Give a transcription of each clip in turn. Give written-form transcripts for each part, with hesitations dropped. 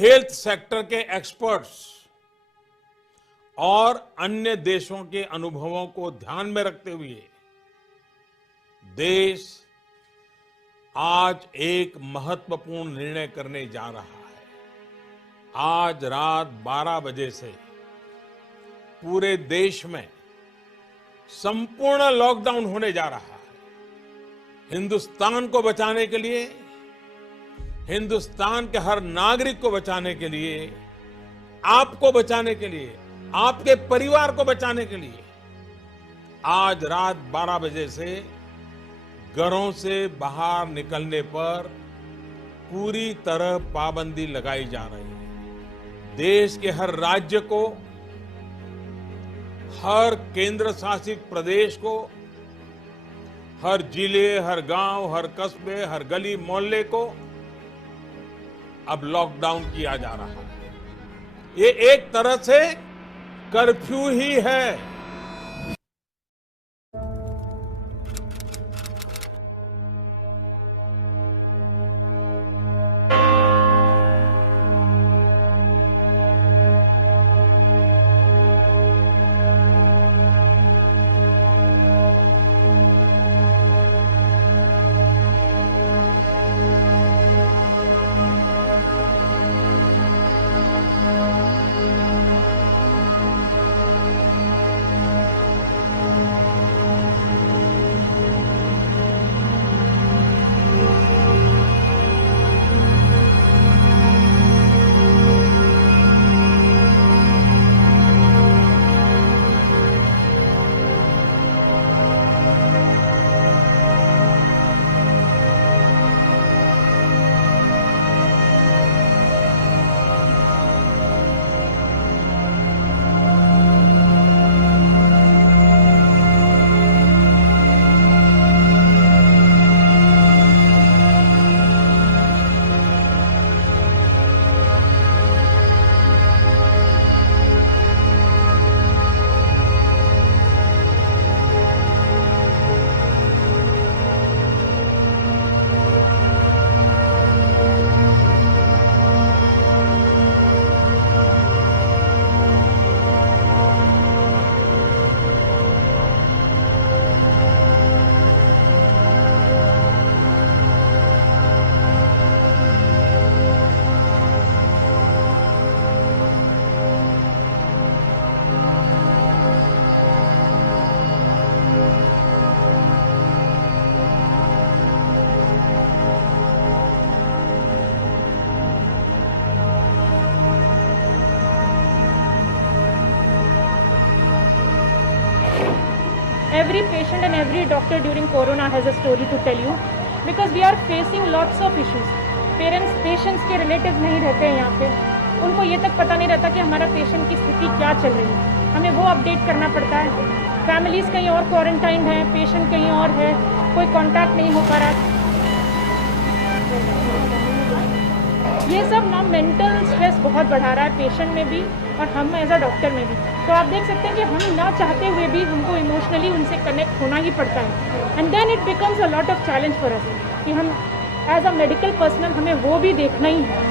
Health sector के experts और अन्य देशों के अनुभवों को ध्यान में रखते हुए देश आज एक महत्वपूर्ण निर्णय करने जा रहा है। आज रात 12 बजे से पूरे देश में संपूर्ण लॉकडाउन होने जा रहा है। हिंदुस्तान को बचाने के लिए, हिंदुस्तान के हर नागरिक को बचाने के लिए, आपको बचाने के लिए, आपके परिवार को बचाने के लिए आज रात 12 बजे से घरों से बाहर निकलने पर पूरी तरह पाबंदी लगाई जा रही है। देश के हर राज्य को, हर केंद्र शासित प्रदेश को, हर जिले, हर गांव, हर कस्बे, हर गली मोहल्ले को अब लॉकडाउन किया जा रहा है। ये एक तरह से कर्फ्यू ही है। Every patient and every doctor during Corona has a story to tell you because we are facing lots of issues. Patients K relatives नहीं रहते हैं यहाँ पे, उनको ये तक पता नहीं रहता कि हमारा पेशेंट की स्थिति क्या चल रही है। हमें वो अपडेट करना पड़ता है। फैमिलीज कहीं और क्वारंटाइन है, पेशेंट कहीं और है, कोई कॉन्टैक्ट नहीं हो पा रहा। ये सब ना मेंटल स्ट्रेस बहुत बढ़ा रहा है पेशेंट में भी और हम एज अ डॉक्टर में भी। तो आप देख सकते हैं कि हम ना चाहते हुए भी हमको इमोशनली उनसे कनेक्ट होना ही पड़ता है and then it becomes a lot of challenge for us कि हम एज अ मेडिकल पर्सनल हमें वो भी देखना ही है।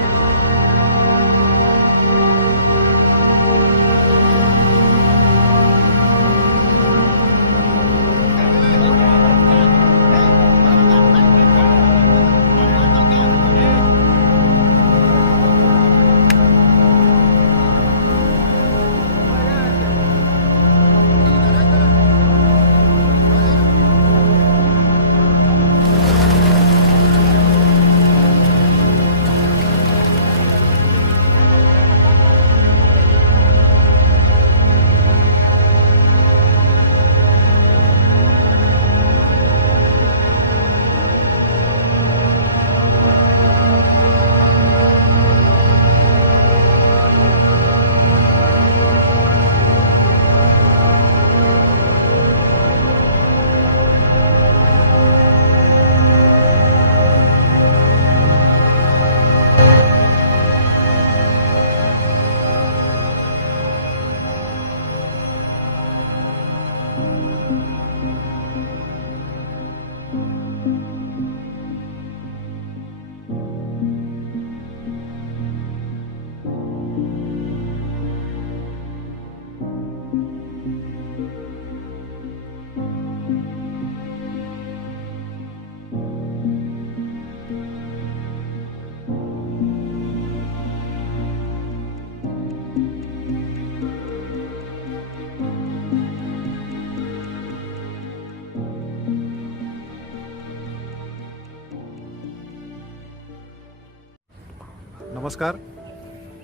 नमस्कार.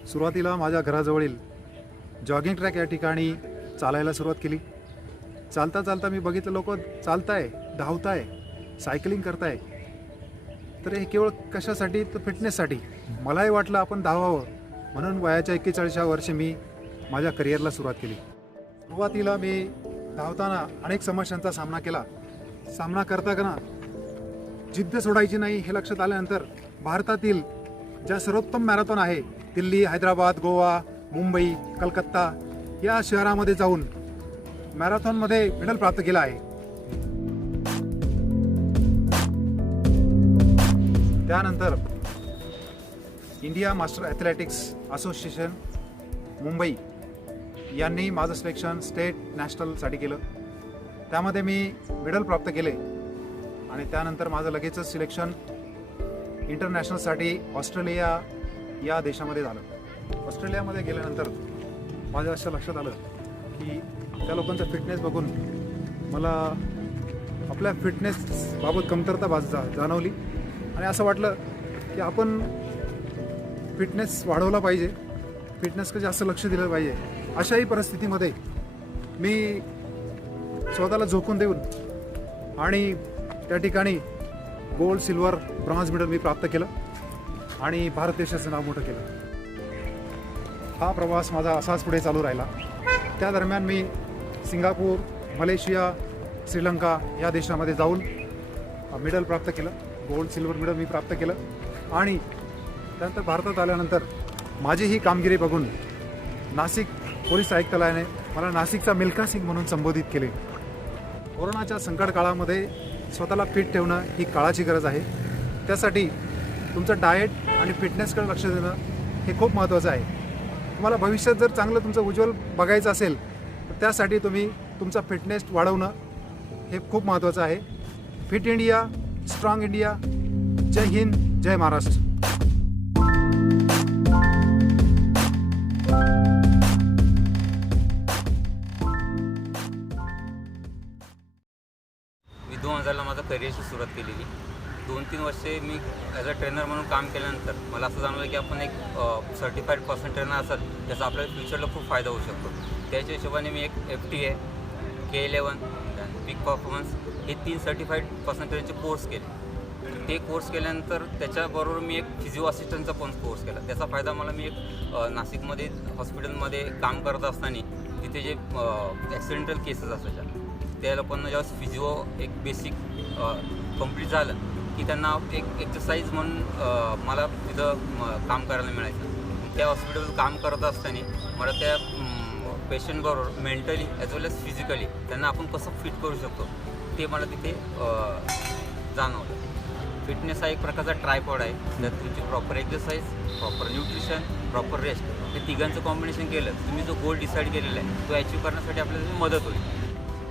सुरुवातीला माझ्या घराजवळील जॉगिंग ट्रॅक या ठिकाणी चालायला सुरुवात केली. चालता चालता मी बघितलं लोक चालताय, धावताय, सायकलिंग करताय. तर हे केवळ कशासाठी? तर फिटनेससाठी. मलाही वाटलं आपण धावावं, म्हणून वयाच्या 41व्या वर्षी मी माझ्या करिअरला सुरुवात केली. सुरुवातीला मी धावताना अनेक समस्यांचा सामना केला. सामना करताना जिद्द सोडायची नाही हे लक्षात आल्यानंतर भारतातील ज्या सर्वोत्तम मॅरेथॉन आहे, दिल्ली, हैदराबाद, गोवा, मुंबई, कलकत्ता या शहरामध्ये जाऊन मॅरेथॉनमध्ये मेडल प्राप्त केला आहे. त्यानंतर India master athletics association Mumbai यांनी माझं सिलेक्शन स्टेट नॅशनलसाठी केलं. त्यामध्ये मी मेडल प्राप्त केले आणि त्यानंतर माझं लगेचच सिलेक्शन इंटरनॅशनलसाठी ऑस्ट्रेलिया या देशामध्ये झालं. ऑस्ट्रेलियामध्ये गेल्यानंतर माझ्या असं लक्षात आलं की त्या लोकांचा फिटनेस बघून मला आपल्या फिटनेसबाबत कमतरता जाणवली आणि असं वाटलं की आपण फिटनेस वाढवला पाहिजे, फिटनेसकडे जास्त लक्ष दिलं पाहिजे. अशाही परिस्थितीमध्ये मी स्वतःला झोकून देऊन आणि त्या ठिकाणी गोल्ड, सिल्वर, ब्रॉन्झ मेडल मी प्राप्त केलं आणि भारत देशाचं नाव मोठं केलं. हा प्रवास माझा असाच पुढे चालू राहिला. त्या दरम्यान मी सिंगापूर, मलेशिया, श्रीलंका या देशामध्ये जाऊन मेडल प्राप्त केलं. गोल्ड, सिल्वर मेडल मी प्राप्त केलं आणि त्यानंतर भारतात आल्यानंतर माझी ही कामगिरी बघून नाशिक पोलीस आयुक्तालयाने मला नाशिकचा मिल्खा सिंग म्हणून संबोधित केले. कोरोनाच्या संकट काळामध्ये स्वतःला फिट ठेवणं ही काळाची गरज आहे. त्यासाठी तुमचं डाएट आणि फिटनेसकडे लक्ष देणं हे खूप महत्त्वाचं आहे. तुम्हाला भविष्यात जर चांगलं तुमचं उज्ज्वल बघायचं असेल तर त्यासाठी तुम्ही तुमचा फिटनेस वाढवणं हे खूप महत्त्वाचं आहे. Fit India, strong India. जय हिंद, जय महाराष्ट्र. मी 2000ला माझं करिअरची सुरुवात केलेली. 2-3 वर्षे मी ॲज अ ट्रेनर म्हणून काम केल्यानंतर मला असं जाणवलं की आपण एक सर्टिफाईड पर्सन ट्रेनर असाल त्याचा आपल्याला फ्युचरला खूप फायदा होऊ शकतो. त्याच्या हिशोबाने मी एक FTA, K11, पीक परफॉर्मन्स हे 3 सर्टिफाईड पर्सन ट्रेनरचे कोर्स केले. ते कोर्स केल्यानंतर त्याच्याबरोबर मी एक फिजिओ असिस्टंटचा पण कोर्स केला. त्याचा फायदा मला मी एक नाशिकमध्ये हॉस्पिटलमध्ये काम करत असताना तिथे जे ॲक्सिडेंटल केसेस असायच्या त्या लोकांना जेव्हा फिजिओ एक बेसिक कंप्लीट झालं की त्यांना एक एक्सरसाइज म्हणून मला तिथं काम करायला मिळायचं. त्या हॉस्पिटलवर काम करत असताना मला त्या पेशंटबरोबर mentally as well age physically त्यांना आपण कसं फिट करू शकतो ते मला तिथे जाणवलं. फिटनेस हा एक प्रकारचा ट्रायपॉड आहे. त्यात तुमची proper exercise, proper nutrition, proper rest हे तिघांचं कॉम्बिनेशन केलं तुम्ही जो गोल डिसाईड केलेला आहे तो अचीव करण्यासाठी आपल्याला मदत होईल.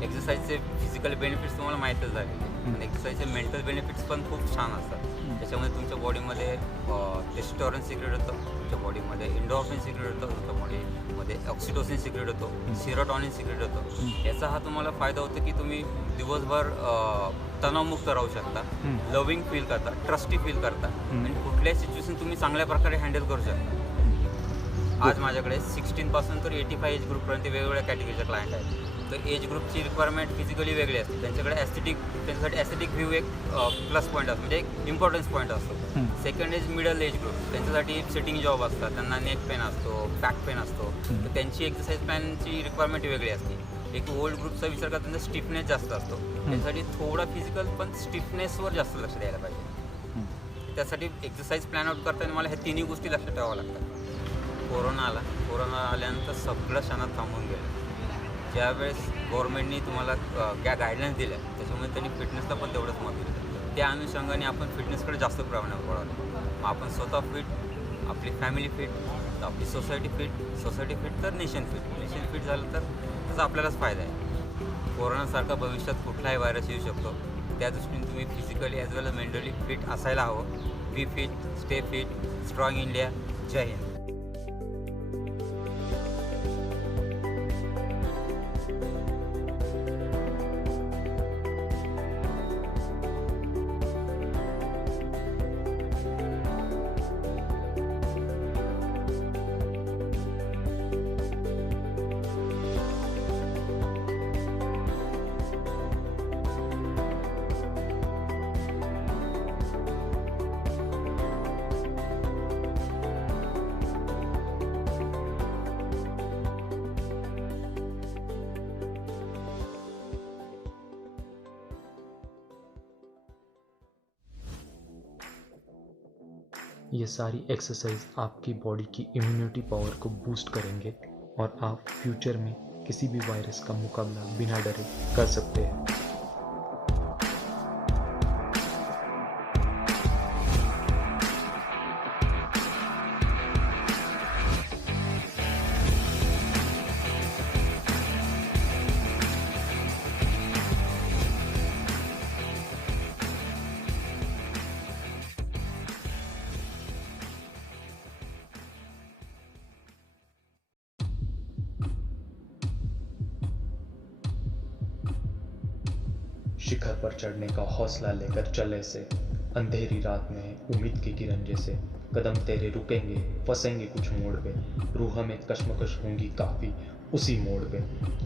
एक्सरसाइजचे फिजिकल बेनिफिट्स तुम्हाला माहीतच झाले पण एक्सरसाइजचे मेंटल बेनिफिट्स पण खूप छान असतात. त्याच्यामध्ये तुमच्या बॉडीमध्ये टेस्टोस्टेरॉन सिक्रेट होतं, तुमच्या बॉडीमध्ये एंडोर्फिन सिक्रेट होतं, तुमच्या बॉडीमध्ये ऑक्सिटोसिन सिक्रेट होतो, सेरोटॉनिन सिक्रेट होतो. याचा हा तुम्हाला फायदा होतो की तुम्ही दिवसभर तणावमुक्त राहू शकता, लविंग फील करता, ट्रस्टी फील करता आणि कुठल्याही सिच्युएशन तुम्ही चांगल्या प्रकारे हँडल करू शकता. आज माझ्याकडे 16 तर 85 एज ग्रुपपर्यंत वेगवेगळ्या कॅटेगरीचे क्लायंट आहेत. तर एज ग्रुपची रिक्वायरमेंट फिजिकली वेगळी असते. त्यांच्यासाठी ॲस्थेटिक व्ह्यू एक प्लस पॉईंट असतो, म्हणजे एक इम्पॉर्टन्स पॉईंट असतो. Second age middle age group त्यांच्यासाठी सिटिंग जॉब असतात, त्यांना नेक पेन असतो, बॅक पेन असतो, तर त्यांची एक्सरसाइज प्लॅनची रिक्वायरमेंट वेगळी असते. एक ओल्ड ग्रुपचा विचार करता त्यांचा स्टिफनेस जास्त असतो, त्यासाठी थोडा फिजिकल पण स्टिफनेसवर जास्त लक्ष द्यायला पाहिजे. त्यासाठी एक्सरसाइज प्लॅन आउट करताना मला ह्या तिन्ही गोष्टी लक्षात ठेवाव्या लागतात. कोरोना आल्यानंतर सगळं क्षणात थांबून गेलं. ज्यावेळेस गव्हर्नमेंटनी तुम्हाला ज्या गाईडलाईन्स दिल्या त्याच्यामुळे त्यांनी फिटनेसला पण तेवढंच महत्त्व दिलं. त्या अनुषंगाने आपण फिटनेसकडे जास्त प्रमाणात वळालो. आपण स्वतः फिट, आपली फॅमिली फिट, आपली सोसायटी फिट तर नेशन फिट झालं तर त्याचा आपल्यालाच फायदा आहे. कोरोनासारखा भविष्यात कुठलाही व्हायरस येऊ शकतो. त्या दृष्टीने तुम्ही physically as well as mentally fit असायला हवं. Be fit, stay fit, strong India. जय हिंद. ये सारी एक्सरसाइज आपकी बॉडी की इम्यूनिटी पावर को बूस्ट करेंगे और आप फ्यूचर में किसी भी वायरस का मुकाबला बिना डरे कर सकते हैं। शिखर पर चढ़ने का हौसला लेकर चले से, अंधेरी रात में उम्मीद की किरण जैसे, कदम तेरे रुकेंगे फंसेंगे कुछ मोड़ पे, रूह में कश्मकश होंगी काफ़ी उसी मोड़ पे।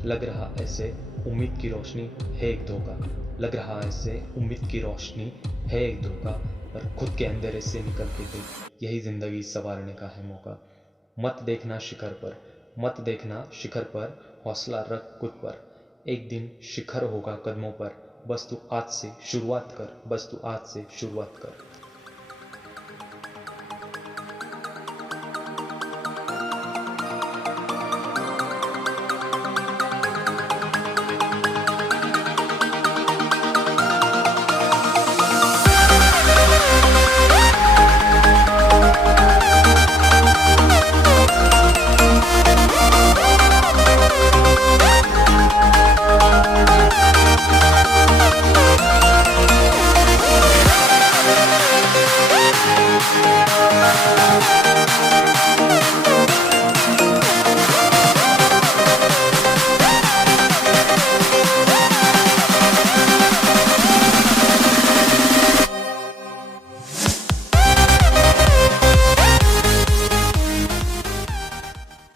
लग रहा ऐसे उम्मीद की रोशनी है एक धोखा, लग रहा ऐसे उम्मीद की रोशनी है एक धोखा, पर खुद के अंधेरे से निकल के देख, यही ज़िंदगी संवारने का है मौका। मत देखना शिखर पर, मत देखना शिखर पर, हौसला रख खुद पर, एक दिन शिखर होगा कदमों पर, बस तू आज से शुरुआत कर, बस तू आज से शुरुआत कर।